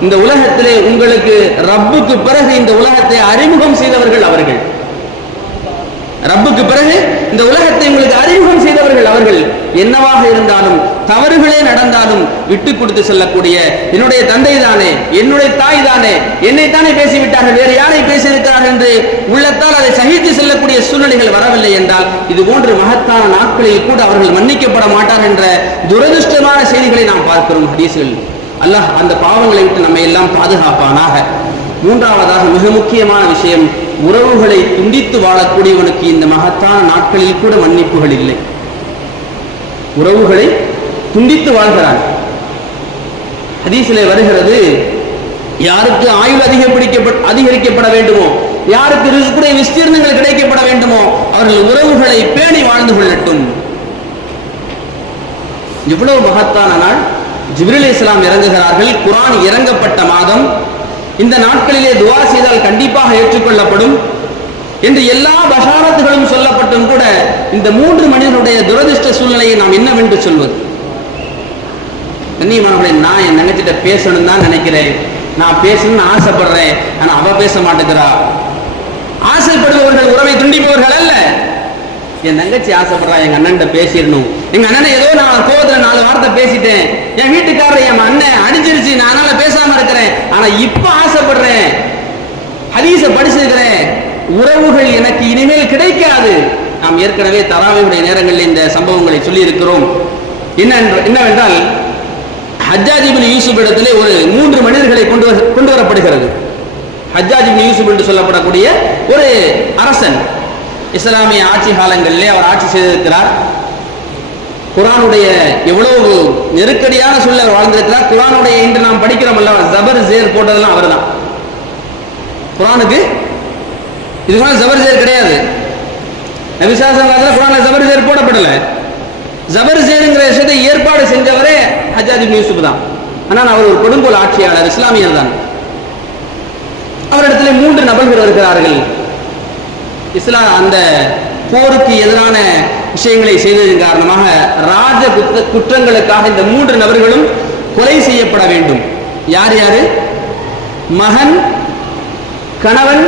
இந்த உலகத்திலே உங்களுக்கு ரப்புக்கு பிறகு இந்த உலகத்தை அறிமுகம் செய்தவர்கள் அவர்கள். ரப்புக்கு பிறகு இந்த உலகத்தை உங்களுக்கு அறிமுகம் செய்தவர்கள் அவர்கள். என்னவாக இருந்தாலும், தவறுகளே நடந்தாலும் விட்டு கொடுத்து செல்லக்கூடிய, என்னுடைய தந்தை தானே, என்னுடைய தாய் தானே, என்னைத்தானே பேசிவிட்டார்கள், வேறு யாரை பேசியிருக்கிறார்கள் என்று உள்ளத்தால் அதை சகித்து செல்லக்கூடிய சூழ்நிலைகள் வரவில்லை என்றால், இது போன்ற மகத்தான நாட்களில் கூட அவர்கள் மன்னிக்கப்பட மாட்டார் என்ற துரதிருஷ்டமான செய்திகளை நாம் பார்க்கிறோம் ஹதீஸ்கள். அல்லாஹ் அந்த பாவங்களை விட்டு நம்மை எல்லாம் பாதுகாப்பானாக. மூன்றாவதாக மிக முக்கியமான விஷயம், உறவுகளை துண்டித்து வாழக்கூடியவனுக்கு இந்த மகத்தான நாட்களில் கூட மன்னிப்புகள் இல்லை. உறவுகளை துண்டித்து வாழ்கிறான். ஹதீஸிலே வருகிறது, யாருக்கு ஆயுள் அதிகரிக்கப்பட வேண்டுமோ, யாருக்கு ரிஸ்குடைய விஸ்தீர்ணங்கள் கிடைக்கப்பட வேண்டுமோ, அவர்கள் உறவுகளை பேணி வாழ்ந்து கொள்ளட்டும். இவ்வளவு மகத்தான நாள். ஜிப்ரீல் அலைஹிஸ்ஸலாம் இறங்குகிறார்கள். குர்ஆன் இறங்கப்பட்ட மாதம். இந்த நாட்களிலே துஆ செய்தால் கண்டிப்பாக ஏற்றுக்கொள்ளப்படும் என்று எல்லா பஷாரத்துகளும் சொல்லப்பட்டும் கூட, இந்த 3 மனிதனுடைய துரதிர்ஷ்ட சூழ்நிலையை நாம் என்னவென்று சொல்வது? கண்ணியமானவர்களே, நான் என் தங்கச்சிட்ட பேசணும் தான் நினைக்கிறேன், நான் பேசணும்னு ஆசைப்படுறேன், ஆனா அவ பேச மாட்டேங்கிறா. ஆசைப்படுபவர்கள் உறவை துண்டிப்பவர்கள் அல்ல. என் தங்கச்சி ஆசைப்படுறா, எங்க அண்ணன்ட்ட பேசிடணும், எங்க அண்ணனை ஏதோ நான் கோவத்துல 4 வார்த்தை பேசிட்டேன், என் வீட்டுக்காரர் என் அண்ணன் அடிச்சிருச்சு, நான் அதனால பேசாம இருக்கிறேன், ஆனா இப்ப ஆசைப்படுறேன், ஹதீஸை படிச்சிருக்கிறேன், உறவுகள் எனக்கு இனிமேல் கிடைக்காது. நாம் ஏற்கனவே தராவியுடைய நேரங்களில் இந்த சம்பவங்களை சொல்லி இருக்கிறோம். என்னவென்றால், ஹஜ்ஜாஜ் இப்னு யூசுப் இடத்திலே ஒரு 3 மனிதர்களை கொண்டு வரப்படுகிறது. ஹஜ்ஜாஜ் இப்னு யூசுப் என்று சொல்லப்படக்கூடிய ஒரு அரசன், இஸ்லாமிய ஆட்சி காலங்களிலே அவர் ஆட்சி செய்திருக்கிறார். குர்ஆனுடைய எவ்வளவு நெருக்கடியான சூழல் வாழ்ந்திருக்கிறார். குர்ஆனுடைய இன்று நாம் படிக்கிறோம் அல்லவா, ஜபர் ஜேர் போட்டதெல்லாம் அவர் தான். குர்ஆனுக்கு இதுக்கு ஜபர் ஜேர் கிடையாது. நபி ஸல்லல்லாஹு அலைஹி வஸல்லம் குர்ஆன்ல ஜபர் ஜேர் போடப்படல. ஜபர் ஜேர்ங்கிற விஷயத்தை ஏற்பாடு செஞ்சவரே ஹஜ்ஜாஜ் இப்னு யூசுப் தான். ஆனால் அவர் ஒரு கொடுங்கோல் ஆட்சியாளர், இஸ்லாமியர் தான். அவரிடத்தில் 3 நபர்கள் இருக்கிறார்கள். அந்த போருக்கு எதிரான விஷயங்களை செய்ததன் காரணமாக ராஜ குற்றங்களுக்காக இந்த 3 நபர்களும் கொலை செய்யப்பட வேண்டும். யார் யாரு? மகன், கணவன்,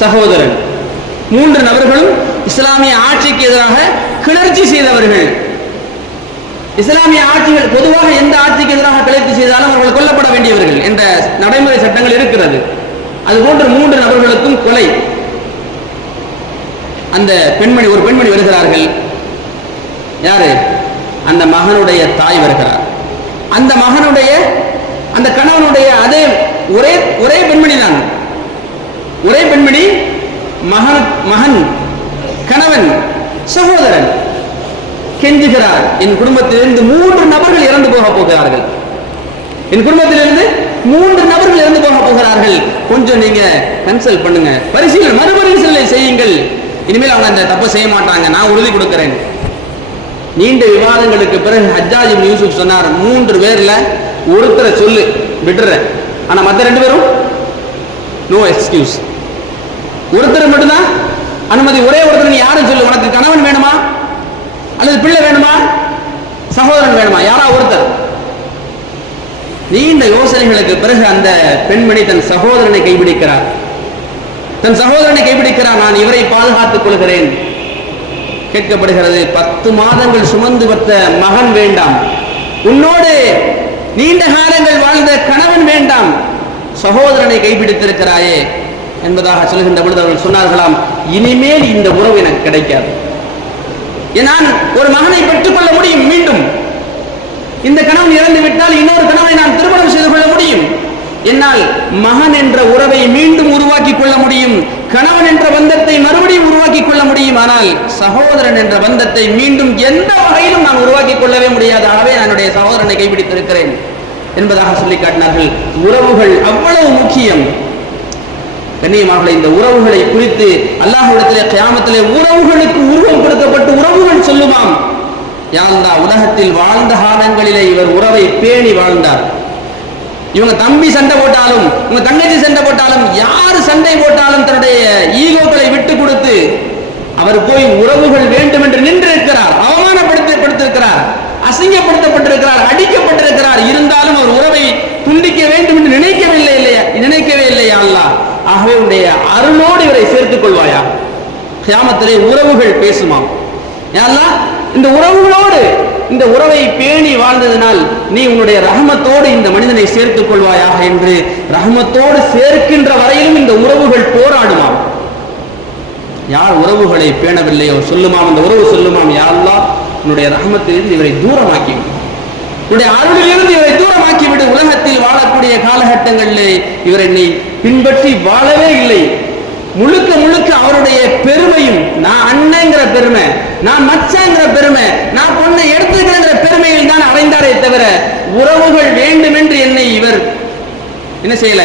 சகோதரன். 3 நபர்களும் இஸ்லாமிய ஆட்சிக்கு எதிராக கிளர்ச்சி செய்தவர்கள். இஸ்லாமிய ஆட்சிகள் பொதுவாக எந்த ஆட்சிக்கு எதிராக கிளர்ச்சி செய்தாலும் அவர்கள் கொல்லப்பட வேண்டியவர்கள் என்ற நடைமுறை சட்டங்கள் இருக்கிறது. அதுபோன்று 3 நபர்களுக்கும் கொலை. அந்த பெண்மணி, ஒரு பெண்மணி வருகிறார்கள். யாரு? அந்த மகனுடைய தாய் வருகிறார். அந்த மகனுடைய, அந்த கணவனுடைய அதே ஒரே பெண்மணி தான். ஒரே பெண்மணி, மகன், கணவன், சகோதரன் கெஞ்சுகிறார், என் குடும்பத்திலிருந்து 3 நபர்கள் இறந்து போக போகிறார்கள், என் குடும்பத்திலிருந்து 3 நபர்கள் இறந்து போக போகிறார்கள், கொஞ்சம் நீங்க கன்சல்ட் பண்ணுங்க, மறுபரிசீலனை செய்யுங்கள், இனிமேல் அவங்க அந்த தப்பை செய்ய மாட்டாங்க, நான் உறுதி கொடுக்கிறேன். நீண்ட விவாதங்களுக்கு பிறகு ஹஜ்ஜாஜ் இப்னு யூசுப் சொன்னார், 3 பேர்ல ஒருத்தரை சொல்லு விட்டுறேன், ஆனா மற்ற 2 பேரும் நோ எக்ஸ்கியூஸ். ஒருத்தர் மட்டும்தான் அனுமதி. ஒரே ஒருத்தர் நீ யாரும் சொல்லு, உனக்கு கணவன் வேணுமா அல்லது பிள்ளை வேணுமா, சகோதரன் வேணுமா, யாரா ஒருத்தர். நீண்ட யோசனைகளுக்கு பிறகு அந்த பெண்மணி தன் சகோதரனை கைப்பிடிக்கிறார். நான் இவரை பாதுகாத்துக் கொள்கிறேன். கேட்கப்படுகிறது, 10 மாதங்கள் சுமந்து பெற்ற மகன் வேண்டாம், உன்னோடு நீண்ட காலங்கள் வாழ்ந்த கணவன் வேண்டாம், சகோதரனை கைப்பிடித்திருக்கிறாயே என்பதாக சொல்கின்ற பொழுது அவர்கள் சொன்னார்களாம், இனிமேல் இந்த உறவு எனக்கு கிடைக்காது. நான் ஒரு மகனை பெற்றுக்கொள்ள முடியும், மீண்டும் இந்த கணவன் இறந்து விட்டால் இன்னொரு கணவனை நான் திருமணம் செய்து கொள்ள முடியும், என்னால் மகன் என்ற உறவை மீண்டும் உருவாக்கி கொள்ள முடியும், கணவன் என்ற பந்தத்தை மறுபடியும் உருவாக்கி கொள்ள முடியும், ஆனால் சகோதரன் என்ற பந்தத்தை மீண்டும் எந்த வகையிலும் நான் உருவாக்கி கொள்ளவே முடியாத அளவே என்னுடைய சகோதரனை கைப்பிடித்திருக்கிறேன் என்பதாக சொல்லி காட்டினார்கள். உறவுகள் அவ்வளவு முக்கியம். கண்ணியமானவர்களே, இந்த உறவுகளை குறித்து அல்லாஹ்விடத்திலே கியாமத்திலே உறவுகளுக்கு உருவம் கொடுக்கப்பட்டு உறவுகள் சொல்லுமாம், யா அல்லாஹ், உலகத்தில் வாழ்ந்த காலங்களிலே இவர் உறவை பேணி வாழ்ந்தார். இவங்க தம்பி சண்டை போட்டாலும், இவங்க தங்கச்சி சண்டை போட்டாலும், யாரு சண்டை போட்டாலும் தன்னுடைய ஈகோக்களை விட்டு கொடுத்து அவர் போய் உறவுகள் வேண்டும் என்று நின்றிருக்கிறார், அவமானப்படுத்தப்பட்டிருக்கிறார், அசிங்கப்படுத்தப்பட்டிருக்கிறார், அடிக்கப்பட்டிருக்கிறார். இருந்தாலும் அவர் உறவை துண்டிக்க வேண்டும் என்று நினைக்கவே இல்லையா அல்லாஹ். ஆகவே உன்னுடைய அருளோடு இவரை சேர்த்துக் கொள்வாயா. கியாமத்திலே உறவுகள் பேசுமாம், யா அல்லாஹ், இந்த உறவுகளோடு இந்த உறவை பேணி வாழ்ந்ததனால் நீ உன்னுடைய ரஹமத்தோடு இந்த மனிதனை சேர்த்துக் கொள்வாயாக என்று ரஹமத்தோடு சேர்க்கின்ற வரையிலும் இந்த உறவுகள் போராடுமாம். யார் உறவுகளை பேணவில்லையோ சொல்லுமாம், அந்த உறவு சொல்லுமாம், யா அல்லாஹ், உன்னுடைய ரஹமத்திலிருந்து இவரை தூரமாக்கி விடு, உன்னுடைய அருளிலிருந்து இவரை தூரமாக்கி விடு. உலகத்தில் வாழக்கூடிய காலகட்டங்களிலே இவர் என்னை பின்பற்றி வாழவே இல்லை, முழுக்க முழுக்க அவருடைய பெருமையும், நான் அண்ணங்கிற பெருமை, நான் மச்சாங்கிற பெருமை, நான் பொண்ணை எடுத்துக்கிறேங்கிற பெருமையில் தான் அடைந்தாரே தவிர உறவுகள் வேண்டும் என்று என்னை இவர் என்ன செய்யல,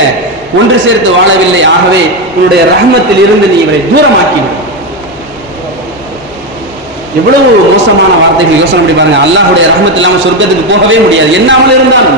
ஒன்று சேர்த்து வாழவில்லை. ஆகவே உன்னுடைய ரஹமத்தில் இருந்து நீ இவரை தூரமாக்கிவிடு. எவ்வளவு மோசமான வார்த்தைகள். யோசனை பண்ணி பாருங்க. அல்லாஹ்வுடைய ரஹமத் இல்லாமல் சொர்க்கத்துக்கு போகவே முடியாது. என்ன அமல் இருந்தாலும்,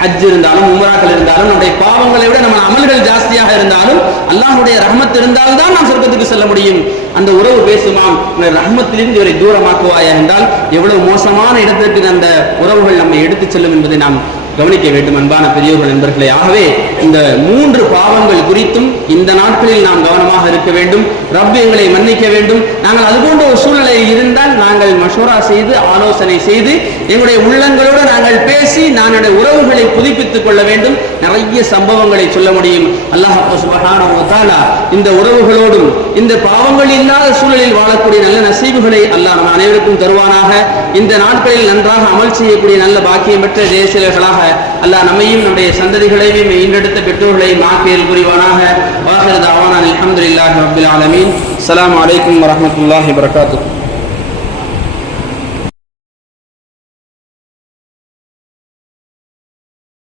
ஹஜ் இருந்தாலும், உம்ராக்கள் இருந்தாலும், நம்முடைய பாவங்களை விட நம்ம அமல்கள் ஜாஸ்தியாக இருந்தாலும் அல்லாஹ்வுடைய ரஹமத் இருந்தால்தான் நாம் சொர்க்கத்துக்கு செல்ல முடியும். அந்த உறவு பேசுமாம், ரஹமத்திலிருந்து இவரை தூரமாக்குவாயா என்றால் எவ்வளவு மோசமான இடத்திற்கு அந்த உறவுகள் நம்மை எடுத்துச் செல்லும் என்பதை நாம் கவனிக்க வேண்டும். அன்பான பெரியோர்கள், நண்பர்களே, ஆகவே இந்த 3 பாவங்கள் குறித்தும் இந்த நாட்களில் நாம் கவனமாக இருக்க வேண்டும். ரப் எங்களை மன்னிக்க வேண்டும். நாங்கள் அதுபோன்ற ஒரு சூழ்நிலையில் இருந்தால் நாங்கள் மஷூரா செய்து, ஆலோசனை செய்து, எங்களுடைய உள்ளங்களோடு நாங்கள் பேசி நம்முடைய உறவுகளை புதுப்பித்துக் கொள்ள வேண்டும். நிறைய சம்பவங்களை சொல்ல முடியும். அல்லாஹ் சுப்ஹானஹு வ தஆலா இந்த உறவுகளோடும் இந்த பாவங்கள் இல்லாத சூழலில் வாழக்கூடிய நல்ல நசீபுகளை அல்லாஹ் நம் அனைவருக்கும் தருவானாக. இந்த நாட்களில் நன்றாக அமல் செய்யக்கூடிய நல்ல பாக்கியம் பெற்ற தேசியர்களாக அல்லாஹ் நம்மையும் நம்முடைய சந்ததிகளையும் ஈண்டெடுத்த பெற்றோர்களையும் ஆக்கியல் புரிவானாக. வாஹிரு தஅவானா அல்ஹம்துலில்லாஹி ரப்பில் ஆலமீன். அஸ்ஸலாமு அலைக்கும் வரஹ்மத்துல்லாஹி வபரகாத்துஹு.